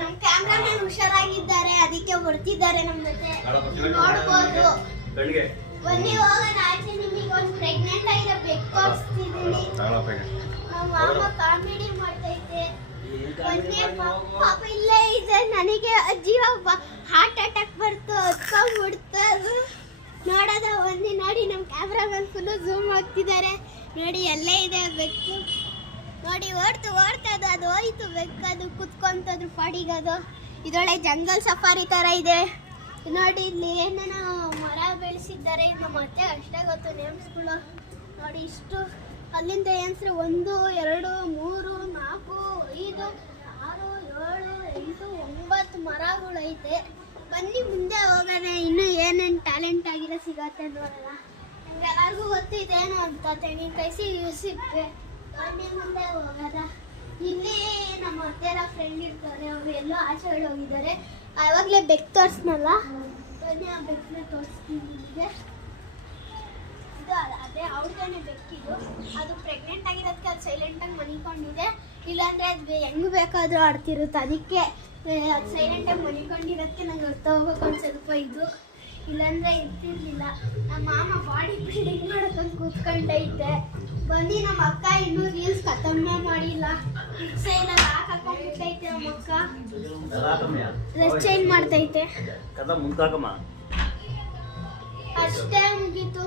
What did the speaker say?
ನಮ್ ಕ್ಯಾಮ್ರಾಮನ್ ಹುಷಾರಾಗಿದ್ದಾರೆ, ಅದಕ್ಕೆ ಬರ್ತಿದ್ದಾರೆ ನಮ್ ಜೊತೆ ನೋಡ್ಬೋದು. ಬನ್ನಿ ಹೋಗೋಣ ಆಚೆ. ನಿಮಗೆ ಒಂದು ಪ್ರೆಗ್ನೆಂಟ್ ಆಗಿರೋ ಬೆಕ್ಕು ತೋರಿಸ್ತಿದ್ದೀನಿ. ನಮ್ಮ ಮಾಮ ಕಾಮಿಡಿ ಮಾಡ್ತೈತೆ. ಬನ್ನಿ ಪಾಪ ಇಲ್ಲೇ ಇದೆ. ನನಗೆ ಜೀವ ಹಾರ್ಟ್ ಅಟ್ಯಾಕ್ ಬರ್ತು, ಹತ್ಕೊಂಡ್ಬಿಡ್ತು ಅದು ನೋಡೋದ. ಬನ್ನಿ ನೋಡಿ, ನಮ್ಮ ಕ್ಯಾಮ್ರಾಮನ್ ಫುಲ್ಲು ಝೂಮ್ ಆಗ್ತಿದ್ದಾರೆ. ನೋಡಿ ಎಲ್ಲೇ ಇದೆ ಬೆಕ್ಕು. ನೋಡಿ ಓಡ್ತದ, ಅದು ಹೋಯ್ತು ಬೆಕ್ಕು. ಅದು ಕುತ್ಕೊಂತದ್ರ ಪಾಡಿಗದು. ಇದೊಳ್ಳೆ ಜಂಗಲ್ ಸಫಾರಿ ಥರ ಇದೆ. ನೋಡಿ ಇಲ್ಲಿ ಏನೇನೋ ಮರ ಬೆಳೆಸಿದ್ದಾರೆ. ನಮ್ಮ ಅತ್ತೆ ಅಷ್ಟೇ ಗೊತ್ತು ನೇಮ್ಸ್ಗಳು. ನೋಡಿ ಇಷ್ಟು ಅಲ್ಲಿಂದ ಏನ್ಸ್ರೆ 1 2 3 4 5 6 7 8 9 ಮರಗಳು ಐತೆ. ಬನ್ನಿ ಮುಂದೆ ಹೋಗೋಣ. ಇನ್ನೂ ಏನೇನು ಟ್ಯಾಲೆಂಟ್ ಆಗಿರೋ ಸಿಗತ್ತೆ ನೋಡೋಣ. ಎಲ್ಲರಿಗೂ ಗೊತ್ತಿದೇನು ಅಂತ ತೆಂಗಿನಕಾಯಿ ಸಿಪ್ಪೆ. ಬನ್ನಿ ಮುಂದೆ ಹೋಗೋಣ. ಇಲ್ಲಿ ನಮ್ಮ ಅತ್ತೆರ ಫ್ರೆಂಡ್ ಇರ್ತಾರೆ, ಅವರು ಎಲ್ಲೋ ಆಚೆ ಹೋಗಿದ್ದಾರೆ. ಆವಾಗಲೇ ಬೆಕ್ಕು ತೋರಿಸ್ನಲ್ಲ, ಬನ್ನಿ ಆ ಬೆಕ್ಕನ್ನ ತೋರಿಸ್ತೀನಿ ನಿಮಗೆ. ಇದು ಅದೇ ಅವ್ರದೇ ಬೆಕ್ಕಿದು. ಅದು ಪ್ರೆಗ್ನೆಂಟ್ ಆಗಿರೋದಕ್ಕೆ ಅದು ಸೈಲೆಂಟಾಗಿ ಮನಿಕೊಂಡಿದೆ. ಇಲ್ಲಾಂದರೆ ಅದು ಹೆಂಗೆ ಬೇಕಾದರೂ ಆಡ್ತಿರುತ್ತೆ. ಅದಕ್ಕೆ ಅದು ಸೈಲೆಂಟಾಗಿ ಮನಿಕೊಂಡಿರೋದಕ್ಕೆ ನಂಗೆ ಹೊರ್ತಾ ಹೋಗೋಕೆ ಒಂದು ಸ್ವಲ್ಪ ಇದು. ಇಲ್ಲಾಂದರೆ ಇರ್ತಿರ್ಲಿಲ್ಲ. ನಮ್ಮ ಮಾಮ ಬಾಡಿ ಬಿಲ್ಡಿಂಗ್ ಮಾಡೋಕ್ಕಂತ ಕೂತ್ಕೊಂಡೈತೆ. ಬನ್ನಿ ನಮ್ಮ ಅಕ್ಕ ಇನ್ನೂ ರೀಲ್ಸ್ ಖತಮ್ನೇ ಮಾಡಿಲ್ಲ. ಸೈನಲ್ಲಿ ಹಾಕೊಂಡ್ಬಿಟ್ಟೈತೆ ನಮ್ಮ ಅಕ್ಕ. ಡ್ರೆಸ್ ಚೇಂಜ್ ಮಾಡ್ತೈತೆ. ಅಷ್ಟೇ ಮುಗೀತು.